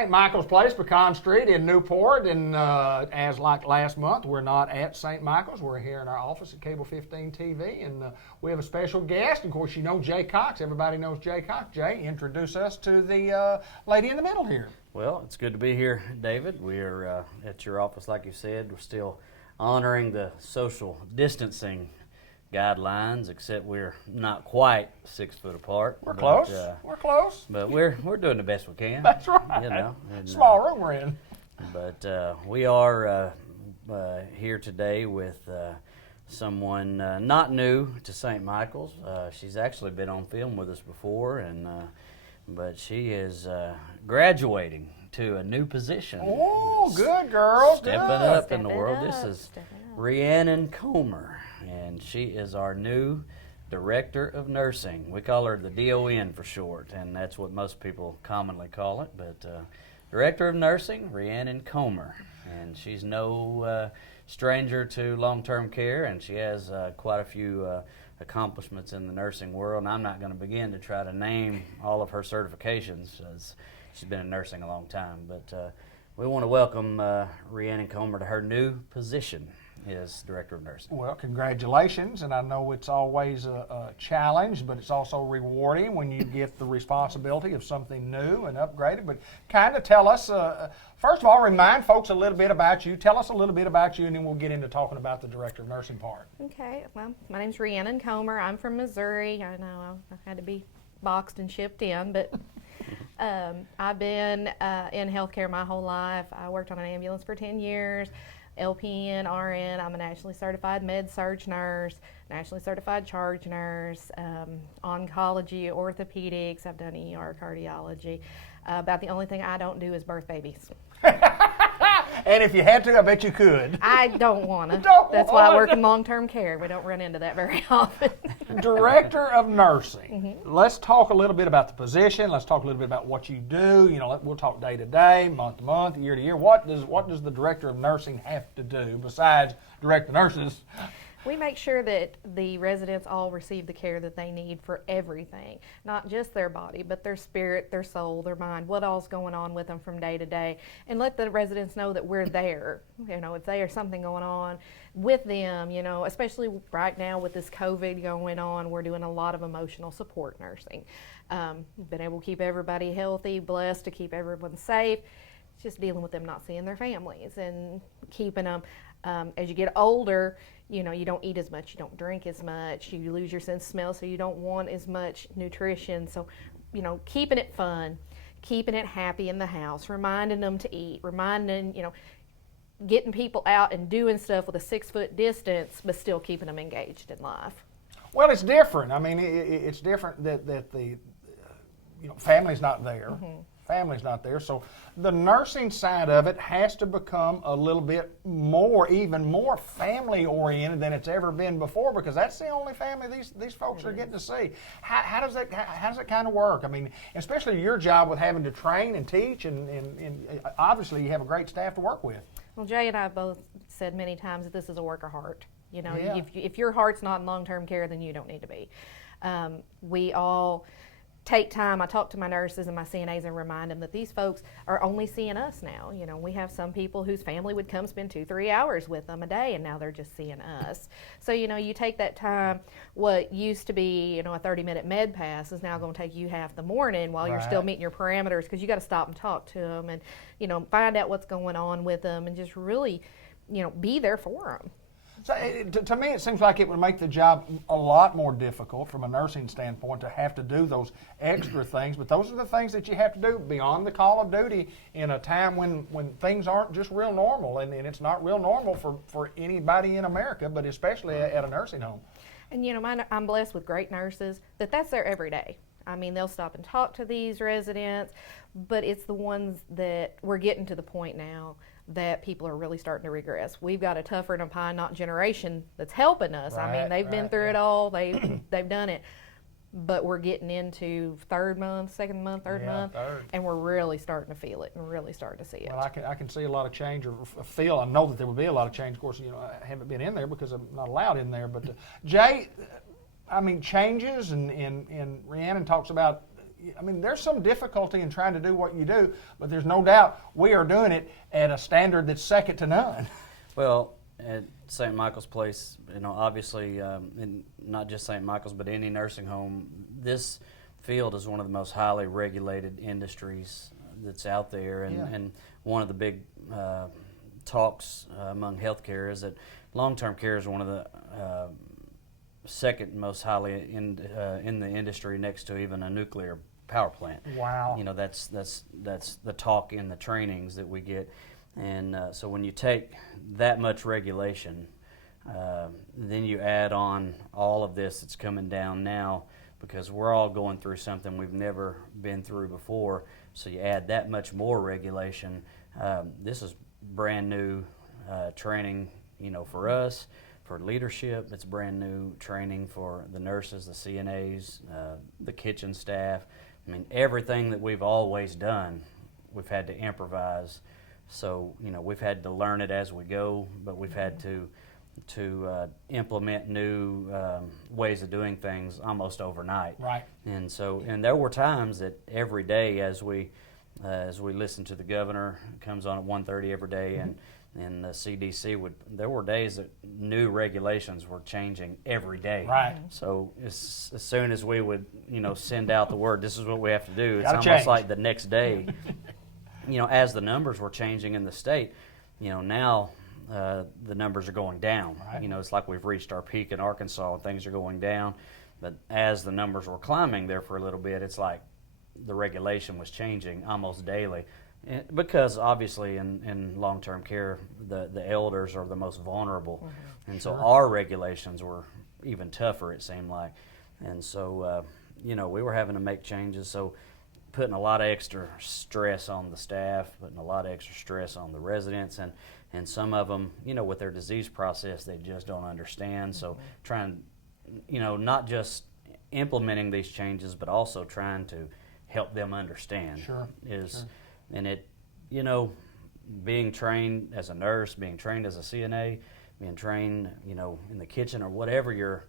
St. Michael's Place, Pecan Street in Newport, and as like last month, we're not at St. Michael's. We're here in our office at Cable 15 TV, and we have a special guest. Of course, you know Jay Cox. Everybody knows Jay Cox. Jay, introduce us to the lady in the middle here. Well, it's good to be here, David. We're at your office, like you said. We're still honoring the social distancing guidelines, except we're not quite 6 foot apart. We're close. We're close. But we're doing the best we can. That's right. You know, small room we're in. But we are here today with someone not new to St. Michael's. She's actually been on film with us before, and but she is graduating to a new position. Oh, good girl. Stepping up in the world. This is MeetRhiannon Comer, and she is our new Director of Nursing. We call her the DON for short, and that's what most people commonly call it. But Director of Nursing, MeetRhiannon Comer, and she's no stranger to long-term care, and she has quite a few accomplishments in the nursing world. And I'm not going to begin to try to name all of her certifications, as she's been in nursing a long time. But we want to welcome MeetRhiannon Comer to her new position as Director of Nursing. Well, congratulations, and I know it's always a challenge, but it's also rewarding when you get the responsibility of something new and upgraded. But kind of tell us, first of all, remind folks a little bit about you. Tell us a little bit about you, and then we'll get into talking about the Director of Nursing part. Okay, well, my name's MeetRhiannon Comer. I'm from Missouri. I know I had to be boxed and shipped in, but I've been in healthcare my whole life. I worked on an ambulance for 10 years. LPN, RN, I'm a nationally certified med-surg nurse, nationally certified charge nurse, oncology, orthopedics, I've done ER, cardiology. About the only thing I don't do is birth babies. And if you had to, I bet you could. I don't want to. That's why I work in long-term care. We don't run into that very often. Director of Nursing. Mm-hmm. Let's talk a little bit about the position. Let's talk a little bit about what you do. You know, we'll talk day to day, month to month, year to year. What does the Director of Nursing have to do besides direct the nurses? We make sure that the residents all receive the care that they need for everything, not just their body, but their spirit, their soul, their mind, what all's going on with them from day to day, and let the residents know that we're there. You know, if there's something going on with them, you know, especially right now with this COVID going on, we're doing a lot of emotional support nursing. We've been able to keep everybody healthy, blessed to keep everyone safe. It's just dealing with them not seeing their families and keeping them. As you get older, you know, you don't eat as much, you don't drink as much, you lose your sense of smell, so you don't want as much nutrition. So, you know, keeping it fun, keeping it happy in the house, reminding them to eat, reminding, you know, getting people out and doing stuff with a 6 foot distance, but still keeping them engaged in life. Well, it's different. I mean, it's different that the, you know, family's not there. Mm-hmm. Family's not there, so the nursing side of it has to become a little bit more, even more family oriented than it's ever been before, because that's the only family these folks are getting to see. How does that kind of work? I mean, especially your job with having to train and teach, and obviously you have a great staff to work with. Well, Jay and I both said many times that this is a work of heart. You know, yeah. if your heart's not in long-term care, then you don't need to be. We all take time. I talk to my nurses and my CNAs and remind them that these folks are only seeing us now. You know, we have some people whose family would come spend 2-3 hours with them a day, and now they're just seeing us. So, you know, you take that time, what used to be, you know, a 30-minute med pass is now going to take you half the morning while you're still meeting your parameters, because you got to stop and talk to them and, you know, find out what's going on with them and just really, you know, be there for them. So to me, it seems like it would make the job a lot more difficult from a nursing standpoint to have to do those extra things. But those are the things that you have to do beyond the call of duty in a time when things aren't just real normal. And it's not real normal for anybody in America, but especially at a nursing home. And, you know, I'm blessed with great nurses that's there every day. I mean, they'll stop and talk to these residents, but it's the ones that we're getting to the point now that people are really starting to regress. We've got a tougher and a pine knot generation that's helping us. I mean, they've been through it all. They've done it. But we're getting into third month, and we're really starting to feel it and really starting to see it. Well, I can see a lot of change or feel. I know that there will be a lot of change. Of course, you know, I haven't been in there because I'm not allowed in there. But Jay, I mean, changes and MeetRhiannon talks about, I mean, there's some difficulty in trying to do what you do, but there's no doubt we are doing it at a standard that's second to none. Well, at St. Michael's Place, obviously, and not just St. Michael's, but any nursing home, this field is one of the most highly regulated industries that's out there, and one of the big talks among healthcare is that long-term care is one of the second most highly in the industry, next to even a nuclear power plant. Wow. That's the talk in the trainings that we get, and so when you take that much regulation, then you add on all of this that's coming down now, because we're all going through something we've never been through before. So you add that much more regulation. This is brand new training, for us, for leadership. It's brand new training for the nurses, the CNAs, the kitchen staff. I mean, everything that we've always done, we've had to improvise. So, we've had to learn it as we go, but we've had to implement new ways of doing things almost overnight. Right. And there were times that every day, as we listened to the governor, comes on at 1:30 every day, and the CDC there were days that new regulations were changing every day. Right. So as soon as we would, send out the word, this is what we have to do, it's Gotta almost change. like the next day, as the numbers were changing in the state, now the numbers are going down. Right. It's like we've reached our peak in Arkansas and things are going down. But as the numbers were climbing there for a little bit, it's like the regulation was changing almost daily. Because obviously in long-term care, the elders are the most vulnerable. Mm-hmm. And so our regulations were even tougher, it seemed like. And so, we were having to make changes. So putting a lot of extra stress on the staff, putting a lot of extra stress on the residents, and some of them, with their disease process, they just don't understand. So trying, not just implementing these changes, but also trying to help them understand. Sure. And it, being trained as a nurse, being trained as a CNA, being trained, in the kitchen or whatever your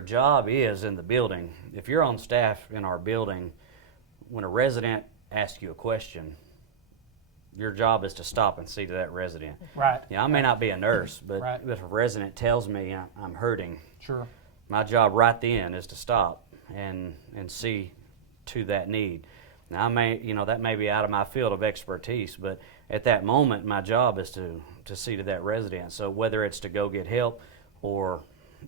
job is in the building. If you're on staff in our building, when a resident asks you a question, your job is to stop and see to that resident. Right. I may not be a nurse, but Right. if a resident tells me I'm hurting, Sure. my job right then is to stop and see to that need. Now, that may be out of my field of expertise, but at that moment, my job is to see to that resident. So whether it's to go get help or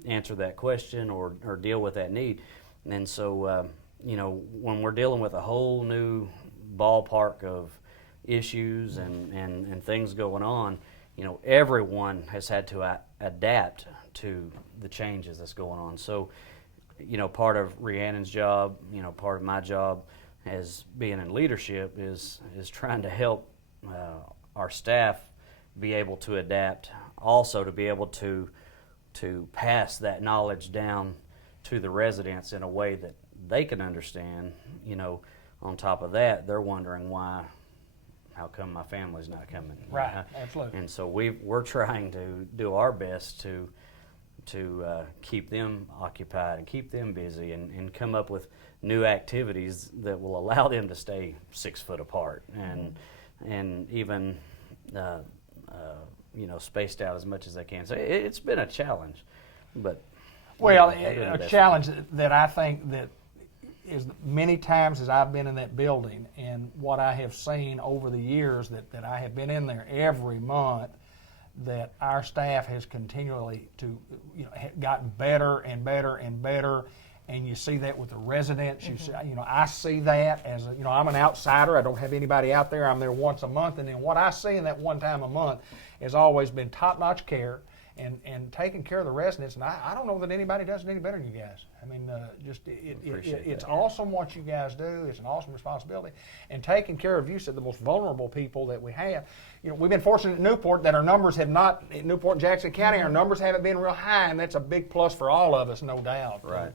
answer that question or deal with that need. And so, when we're dealing with a whole new ballpark of issues and things going on, everyone has had to adapt to the changes that's going on. So, part of Rhiannon's job, part of my job as being in leadership is trying to help our staff be able to adapt, also to be able to pass that knowledge down to the residents in a way that they can understand. On top of that, they're wondering how come my family's not coming? Right. Absolutely. And so we're trying to do our best to keep them occupied and keep them busy and come up with new activities that will allow them to stay 6 foot apart and even spaced out as much as they can. So it's been a challenge, but a challenge that I think that is many times as I've been in that building and what I have seen over the years that I have been in there every month, that our staff has continually gotten better and better and better, and you see that with the residents. You see, I see that as I'm an outsider. I don't have anybody out there. I'm there once a month, and then what I see in that one time a month has always been top-notch care and taking care of the residents. And I don't know that anybody does it any better than you guys. I mean, it's awesome what you guys do. It's an awesome responsibility. And taking care of, you said, the most vulnerable people that we have. We've been fortunate at Newport that our numbers have not, in Newport and Jackson County, our numbers haven't been real high, and that's a big plus for all of us, no doubt. Right.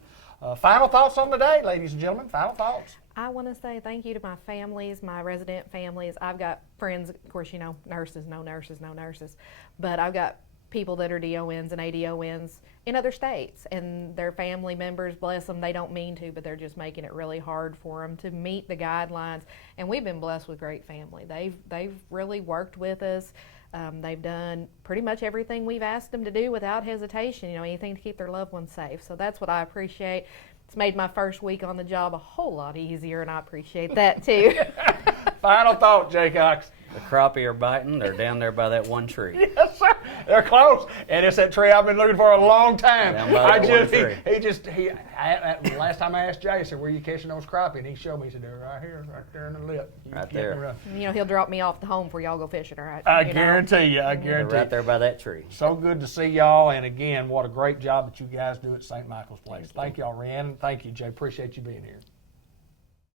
Final thoughts on today, ladies and gentlemen? Final thoughts? I want to say thank you to my families, my resident families. I've got friends, of course, nurses, no nurses, no nurses. But I've got people that are DONs and ADONs in other states, and their family members, bless them, they don't mean to, but they're just making it really hard for them to meet the guidelines. And we've been blessed with great family. They've really worked with us. They've done pretty much everything we've asked them to do without hesitation, anything to keep their loved ones safe. So that's what I appreciate. It's made my first week on the job a whole lot easier, and I appreciate that too. Final thought, Jay Cox. The crappie are biting. They're down there by that one tree. Yes, sir. They're close, and it's that tree I've been looking for a long time. Down by that one tree. Last time I asked Jay, I said, "Where are you catching those crappie?" And he showed me. He said, "They're right here, right there in the lip." Right there. He'll drop me off at home before y'all go fishing, all right? I guarantee you. I They're guarantee. right there by that tree. So good to see y'all, and again, what a great job that you guys do at St. Michael's Place. Thank y'all, Rhiannon. Thank you, Jay. Appreciate you being here.